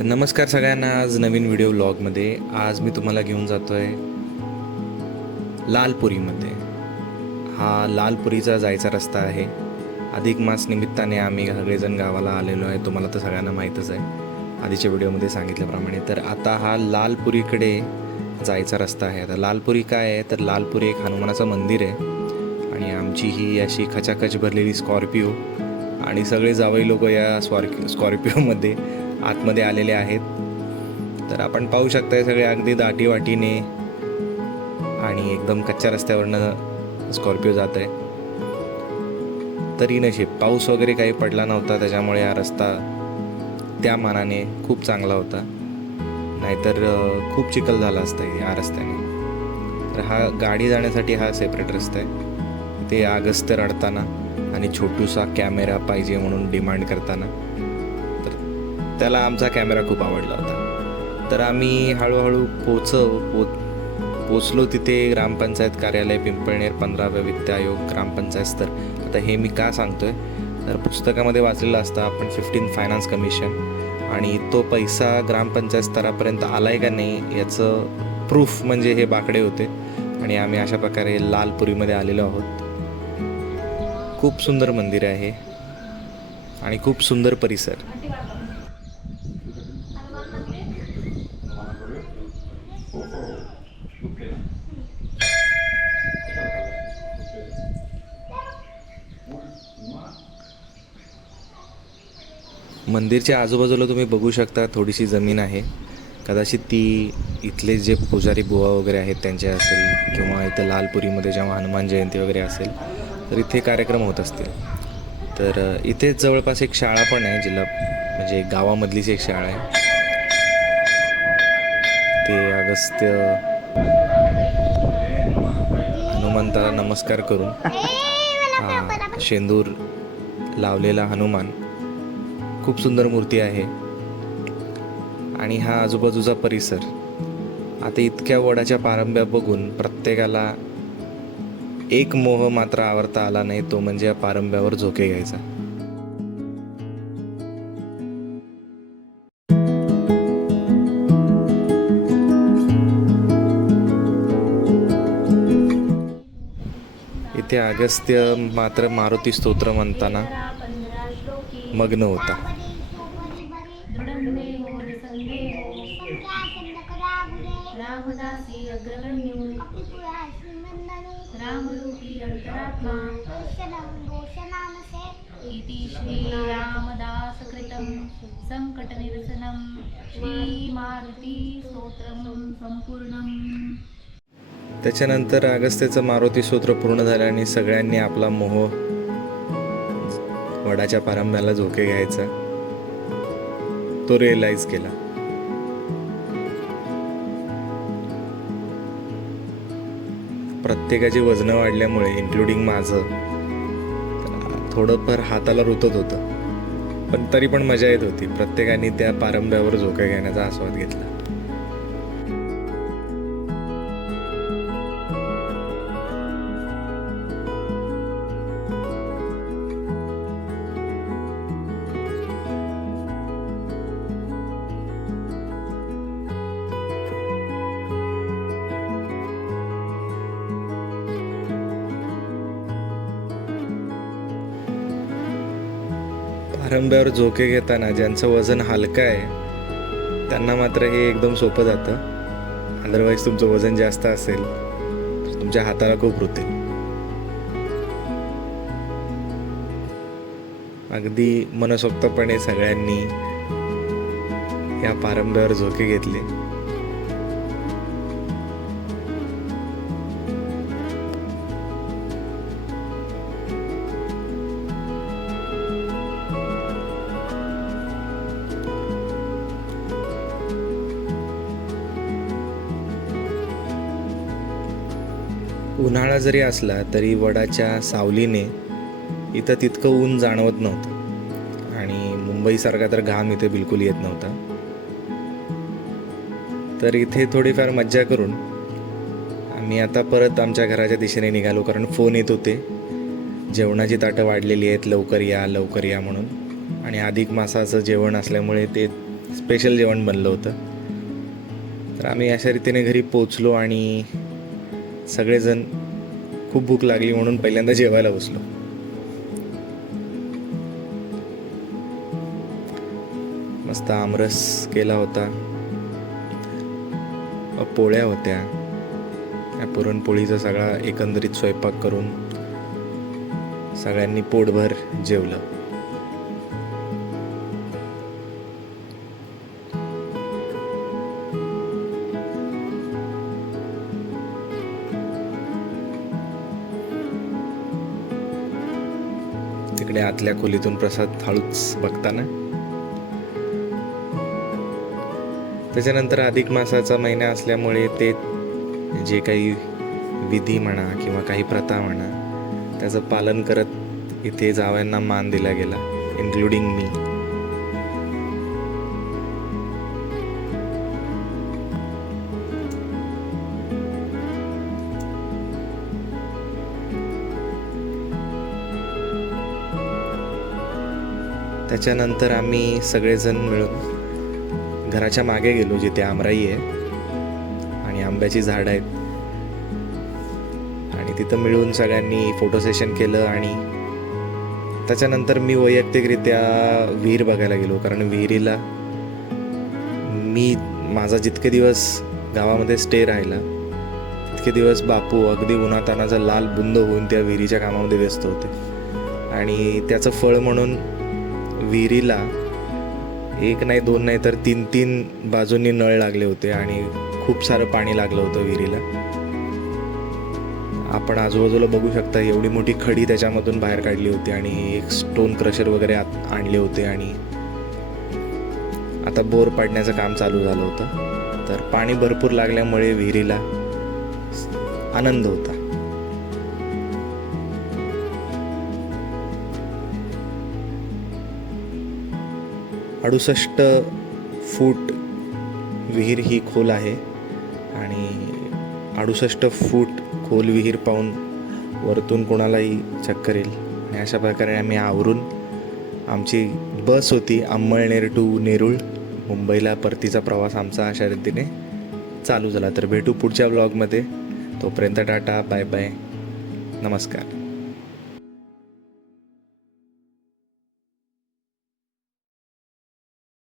तर नमस्कार सगळ्यांना. आज नवीन व्हिडिओ व्लॉगमध्ये आज मी तुम्हाला घेऊन जातो आहे लालपुरीमध्ये. हा लालपुरीचा जायचा रस्ता आहे. अधिक मास निमित्ताने आम्ही सगळेजण गावाला आलेलो आहे. तुम्हाला तर सगळ्यांना माहीतच आहे आधीच्या व्हिडिओमध्ये सांगितल्याप्रमाणे. तर आता हा लालपुरीकडे जायचा रस्ता आहे. आता लालपुरी काय आहे तर लालपुरी एक हनुमानाचं मंदिर आहे आणि आमची ही अशी खचाखच भरलेली स्कॉर्पिओ आणि सगळे जावई लोक या स्कॉर्पिओमध्ये आतमध्ये आलेले आहेत. तर आपण पाहू शकताय सगळे अगदी दाटीवाटीने आणि एकदम कच्च्या रस्त्यावरनं स्कॉर्पिओ जात आहे. तरी नशीब पाऊस वगैरे काही पडला नव्हता, त्याच्यामुळे हा रस्ता त्या मानाने खूप चांगला होता, नाहीतर खूप चिखल झाला असता या रस्त्याने. तर हा गाडी जाण्यासाठी हा सेपरेट रस्ता आहे. ते अगस्त्य रडताना आणि छोटूसा कॅमेरा पाहिजे म्हणून डिमांड करताना, तर त्याला आमचा कॅमेरा खूप आवडला होता. तर आम्ही हळूहळू पोचलो तिथे ग्रामपंचायत कार्यालय पिंपळनेर 15व्या वित्त आयोग ग्रामपंचायत स्तर. आता हे मी का सांगतोय तर पुस्तकामध्ये वाचलेलं असतं आपण 15 फायनान्स कमिशन, आणि तो पैसा ग्रामपंचायत स्तरापर्यंत आलाय का नाही याचं प्रूफ म्हणजे हे बाकडे होते. आणि आम्ही अशा प्रकारे लालपुरीमध्ये आलेलो आहोत. खूप सुंदर मंदिर आहे आणि खूप सुंदर परिसर. मंदिरच्या आजूबाजूला तुम्ही बघू शकता थोडीशी जमीन आहे. कदाचित ती इथले जे पुजारी बुवा वगैरे आहेत त्यांचे असेल, किंवा इथं लालपुरीमध्ये जेव्हा हनुमान जयंती वगैरे असेल तर इथे कार्यक्रम होत असतील. तर इथेच जवळपास एक शाळा पण आहे, जिल्हा म्हणजे गावामधलीच एक शाळा आहे. ते अगस्त्य हनुमंताला नमस्कार करून हा शेंदूर लावलेला हनुमान, खूप सुंदर मूर्ती आहे. आणि हा आजूबाजूचा परिसर. आता इतक्या वडाच्या पारंब्या बघून प्रत्येकाला एक मोह मात्र आवरता आला नाही, तो म्हणजे या पारंब्यावर झोके घ्यायचा. इथे अगस्त्य मात्र मारुती स्तोत्र म्हणताना मग्न होता. रामदासी अग्रगण्यो रामरूपी अंतरात्मा इति श्री रामदासकृतं संकटनिरसनं श्री मारुती स्तोत्रं संपूर्णम्. त्याच्यानंतर अगस्त्याचं मारुती स्तोत्र पूर्ण झालं आणि सगळ्यांनी आपला मोह वडाच्या पारंब्याला झोके घ्यायचा तो रिअलाइज केला. प्रत्येकाची वजनं वाढल्यामुळे इन्क्लुडिंग माझं थोडंफार हाताला रुतत होतं, पण तरी पण मजा येत होती. प्रत्येकाने त्या पारंब्यावर झोका घेण्याचा आस्वाद घेतला. पारंब्यावर झोके घेताना ज्यांचं वजन हलकं आहे त्यांना मात्र हे एकदम सोपं जातं. अदरवाईज तुमचं वजन जास्त असेल तर तुमच्या हाताला खूप रुतेल. अगदी मनसोक्तपणे सगळ्यांनी या पारंब्यावर झोके घेतले. उन्हाळा जरी असला तरी वडाच्या सावलीने इथं तितकं ऊन जाणवत नव्हतं, आणि मुंबईसारखा तर घाम इथे बिलकुल येत नव्हता. तर इथे थोडीफार मज्जा करून आम्ही आता परत आमच्या घराच्या दिशेने निघालो, कारण फोन येत होते जेवणाची ताटं वाढलेली आहेत, लवकर या लवकर या म्हणून. आणि अधिक मासाचं जेवण असल्यामुळे ते स्पेशल जेवण बनलं होतं. तर आम्ही अशा रीतीने घरी पोचलो आणि सगळेजण खूप भूक लागली म्हणून पहिल्यांदा जेवायला बसलो. मस्त आमरस केला होता, पोळ्या होत्या. या पुरणपोळीचा सगळा एकंदरीत स्वयंपाक करून सगळ्यांनी पोटभर जेवलं. तिकडे आतल्या खोलीतून प्रसाद हळूच बघताना. त्याच्यानंतर अधिक मासाचा महिना असल्यामुळे ते जे काही विधी म्हणा किंवा काही प्रथा म्हणा त्याचं पालन करत इथे जावयांना मान दिला गेला, इन्क्लुडिंग मी. त्याच्यानंतर आम्ही सगळेजण मिळून घराच्या मागे गेलो जिथे आमराई आहे आणि आंब्याची झाड आहेत, आणि तिथं मिळून सगळ्यांनी फोटो सेशन केलं. आणि त्याच्यानंतर मी वैयक्तिकरित्या विहीर बघायला गेलो, कारण विहिरीला मी माझा जितके दिवस गावामध्ये स्टे राहिला तितके दिवस बापू अगदी उन्हातानाचा लाल बुंद होऊन त्या विहिरीच्या कामामध्ये व्यस्त होते. आणि त्याचं फळ म्हणून विहिरीला एक नाही, दोन नाही, तर 3 बाजूंनी नळ लागले होते आणि खूप सारं पाणी लागलं होतं विहिरीला. आपण आजूबाजूला बघू शकता एवढी मोठी खडी त्याच्यामधून बाहेर काढली होती आणि एक स्टोन क्रशर वगैरे आणले होते. आणि आता बोर पाडण्याचं काम चालू झालं होतं. तर पाणी भरपूर लागल्यामुळे विहिरीला आनंद होता. अडुसष्ट फूट विहीर ही खोल आहे आणि 68 फूट खोल विहीर पाहून वरतून कोणालाही चक्कर येईल. आणि अशा प्रकारे आम्ही आवरून आमची बस होती अंमळनेर टू नेरूळ, मुंबईला परतीचा प्रवास आमचा अशा रीतीने चालू झाला. तर भेटू पुढच्या ब्लॉगमध्ये. तोपर्यंत टाटा, बाय बाय, नमस्कार.